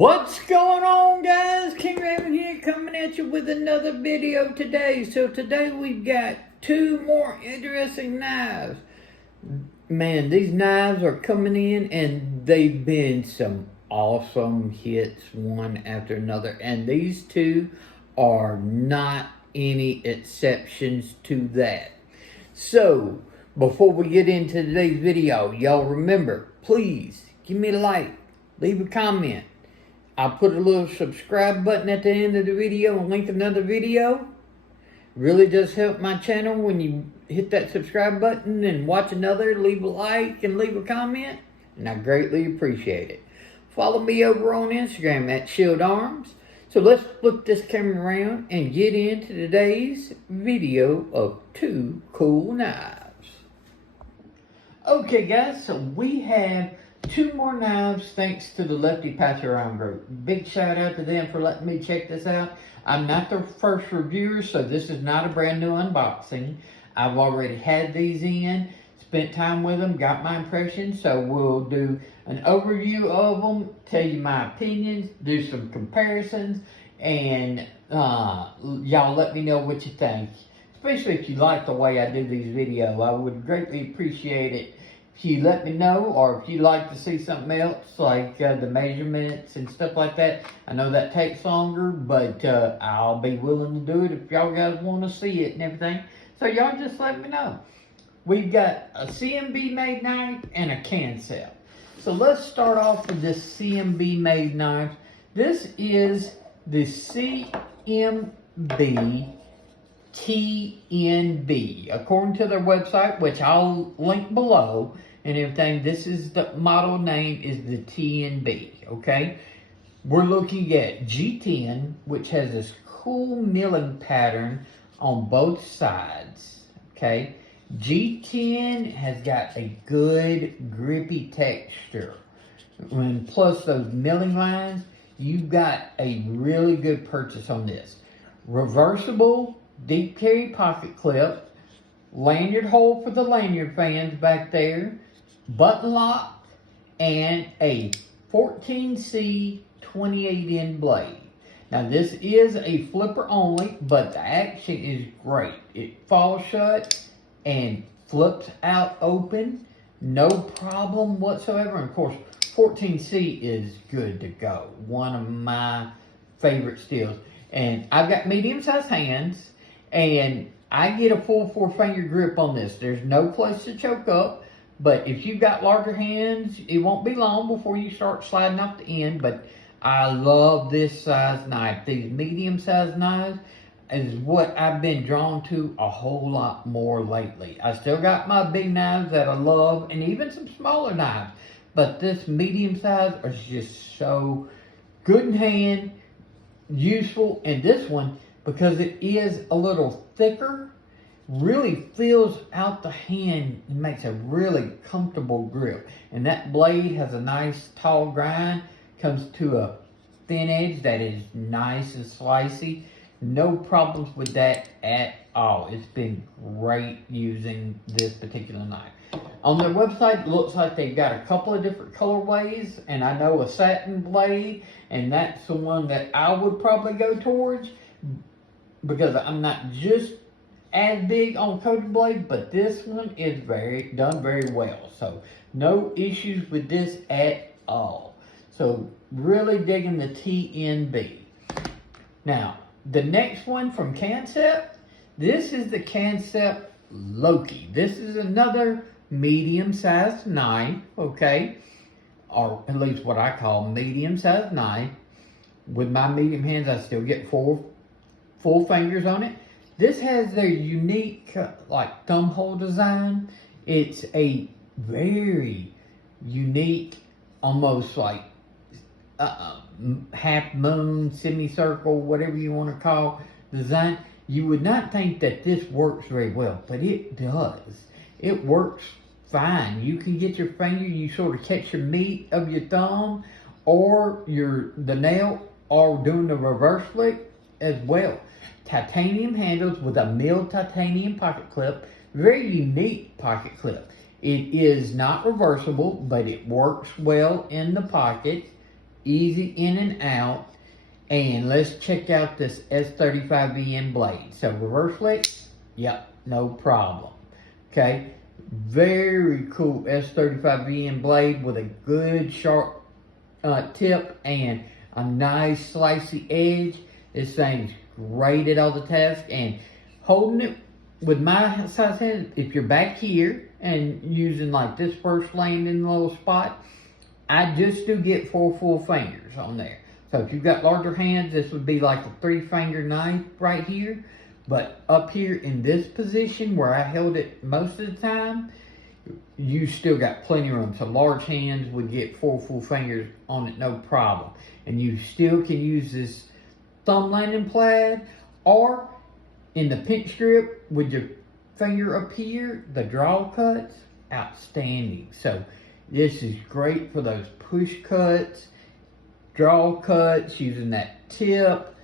What's going on, guys? Canp here, coming at you with another video today. So today we've got two more interesting knives. Man, these knives are coming in and they've been some awesome hits one after another. And these two are not any exceptions to that. So, before we get into today's video, y'all remember, please give me a like, leave a comment. I'll put a little subscribe button at the end of the video and link another video. Really does help my channel when you hit that subscribe button and watch another, leave a like and leave a comment. And I greatly appreciate it. Follow me over on Instagram at Shield Arms. So let's flip this camera around and get into today's video of two cool knives. Okay guys, so we have two more knives thanks to the Lefty Pass Around group. Big shout out to them for letting me check this out. I'm not their first reviewer, so this is not a brand new unboxing. I've already had these in, spent time with them, got my impressions, so we'll do an overview of them, tell you my opinions, do some comparisons, and y'all let me know what you think. Especially if you like the way I do these videos, I would greatly appreciate it if you let me know, or if you'd like to see something else, like the measurements and stuff like that. I know that takes longer, but I'll be willing to do it if y'all guys want to see it and everything. So y'all just let me know. We've got a CMB Made knife and a Kansept. So let's start off with this CMB Made knife. This is the CMB TNB. According to their website, which I'll link below and everything, this is the model name is the TNB, okay? We're looking at G10, which has this cool milling pattern on both sides, okay? G10 has got a good grippy texture. And plus those milling lines, you've got a really good purchase on this. Reversible deep carry pocket clip, lanyard hole for the lanyard fans back there, button lock, and a 14C 28N blade. Now this is a flipper only, but the action is great. It falls shut and flips out open, no problem whatsoever. And of course, 14C is good to go. One of my favorite steels. And I've got medium-sized hands, and I get a full 4-finger grip on this. There's no place to choke up, but if you've got larger hands, it won't be long before you start sliding off the end. But I love this size knife. These medium-sized knives is what I've been drawn to a whole lot more lately. I still got my big knives that I love, and even some smaller knives, but this medium size is just so good in hand, useful. And this one, because it is a little thicker, really fills out the hand and makes a really comfortable grip. And that blade has a nice tall grind, comes to a thin edge that is nice and slicey. No problems with that at all. It's been great using this particular knife. On their website, it looks like they've got a couple of different colorways, and I know a satin blade, and that's the one that I would probably go towards, because I'm not just as big on coated blade, but this one is done very well. So no issues with this at all. So really digging the TNB. Now, the next one from Kansept, this is the Kansept Loki. This is another medium-sized knife, okay? Or at least what I call medium-sized knife. With my medium hands, I still get four full fingers on it. This has their unique like thumb hole design. It's a very unique, almost like half moon, semicircle, whatever you want to call design. You would not think that this works very well, but it does. It works fine. You can get your finger, you sort of catch your meat of your thumb or the nail, or doing the reverse flick as well. Titanium handles with a milled titanium pocket clip. Very unique pocket clip. It is not reversible, but it works well in the pocket. easy in and out. And let's check out this S35VN blade. So reverse flex, yep, no problem. Okay, very cool S35VN blade with a good sharp tip and a nice slicey edge. This thing's great at all the tasks, and holding it with my size hand, if you're back here and using like this first landing little spot, I just do get 4 full fingers on there. So if you've got larger hands, this would be like a 3-finger knife right here. But up here in this position where I held it most of the time, you still got plenty of room. So large hands would get 4 full fingers on it, no problem. And you still can use this thumb landing pad, or in the pinch grip with your finger up here, the draw cuts, outstanding. So this is great for those push cuts, draw cuts, using that tip,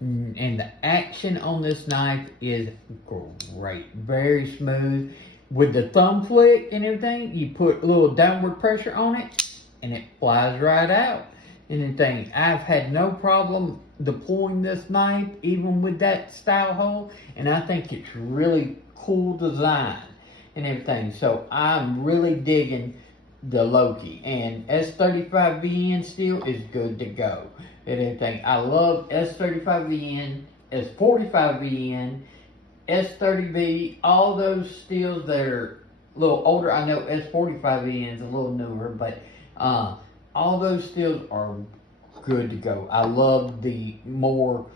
and the action on this knife is great. Very smooth. With the thumb flick and everything, you put a little downward pressure on it and it flies right out. And everything. I've had no problem deploying this knife even with that style hole, and I think it's really cool design and everything. So I'm really digging the Loki, and S35VN steel is good to go and everything. I love S35VN, S45VN, S30V, all those steels that are a little older. I know S45VN is a little newer, but all those steels are good to go. I love the more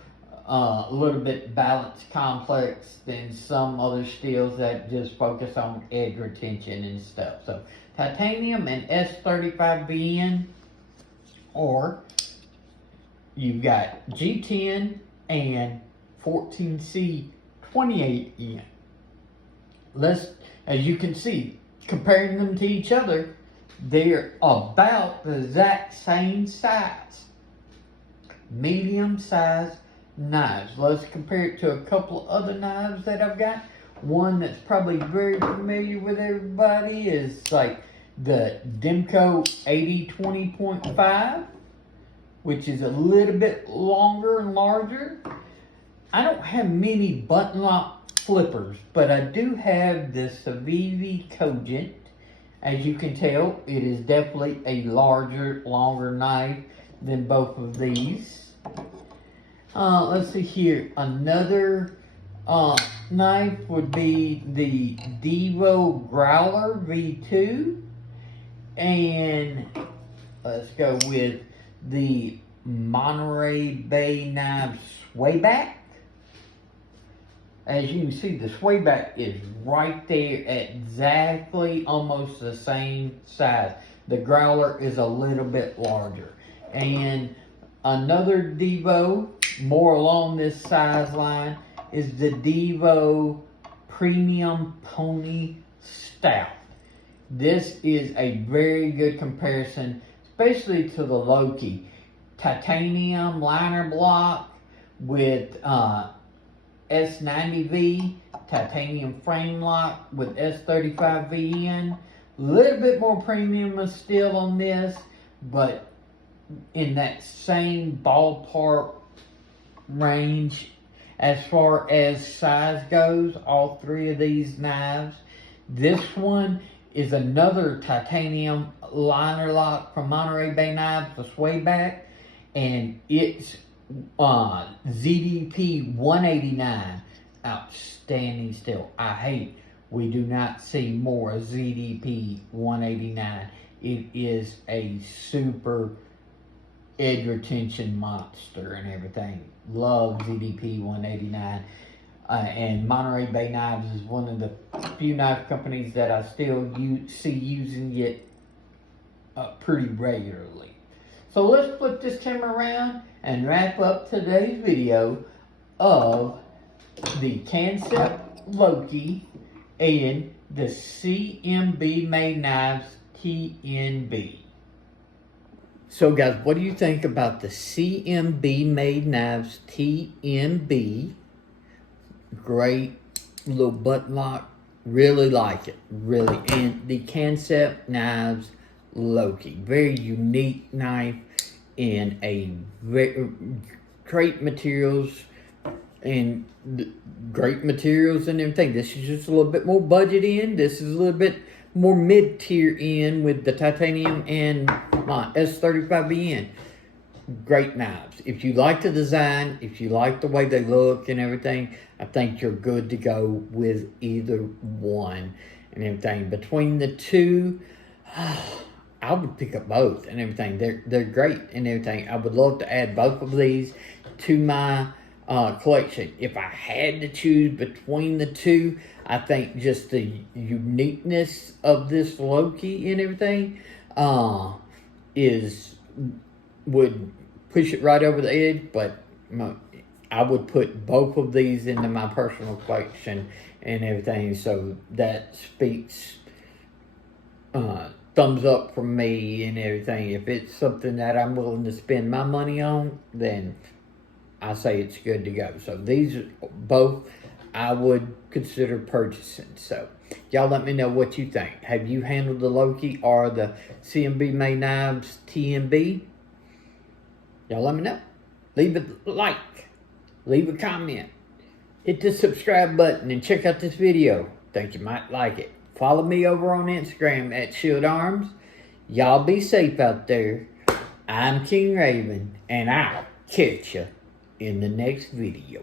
a little bit balanced complex than some other steels that just focus on edge retention and stuff. So titanium and S35VN, or you've got G10 and 14C 28N. As you can see, comparing them to each other, they're about the exact same size. Medium size knives. Let's compare it to a couple of other knives that I've got. One that's probably very familiar with everybody is like the Demco 8020.5, which is a little bit longer and larger. I don't have many button lock flippers, but I do have this Civivi Cogent. As you can tell, it is definitely a larger, longer knife than both of these. Let's see here. Another knife would be the Devo Growler V2. And let's go with the Monterey Bay Knives Swayback. As you can see, the swayback is right there at exactly almost the same size. The growler is a little bit larger. And another Devo, more along this size line, is the Devo Premium Pony Stout. This is a very good comparison, especially to the Loki. Titanium liner block with S90V, titanium frame lock with S35VN. A little bit more premium steel on this, but in that same ballpark range as far as size goes, all three of these knives. This one is another titanium liner lock from Monterey Bay Knives, the swayback, and it's ZDP 189, outstanding steel. I hate we do not see more ZDP 189. It is a super edge retention monster and everything. Love ZDP 189. And Monterey Bay Knives is one of the few knife companies that I still see using it pretty regularly. So let's flip this camera around and wrap up today's video of the Kansept Loki and the CMB Made Knives TNB. So guys, what do you think about the CMB Made Knives TNB? Great little button lock. Really like it. Really. And the Kansept Knives Loki. Very unique knife in a great materials and great materials and everything. This is just a little bit more budget in. This is a little bit more mid-tier in with the titanium and my S35BN. Great knives. If you like the design, if you like the way they look and everything, I think you're good to go with either one and everything. Between the two, I would pick up both and everything. They're great and everything. I would love to add both of these to my collection. If I had to choose between the two, I think just the uniqueness of this Loki and everything would push it right over the edge. But I would put both of these into my personal collection and everything. So that speaks thumbs up from me and everything. If it's something that I'm willing to spend my money on, then I say it's good to go. So these are both I would consider purchasing. So y'all let me know what you think. Have you handled the Loki or the CMB Made Knives TNB? Y'all let me know. Leave a like. Leave a comment. Hit the subscribe button and check out this video. Think you might like it. Follow me over on Instagram at Shield Arms. Y'all be safe out there. I'm King Raven, and I'll catch you in the next video.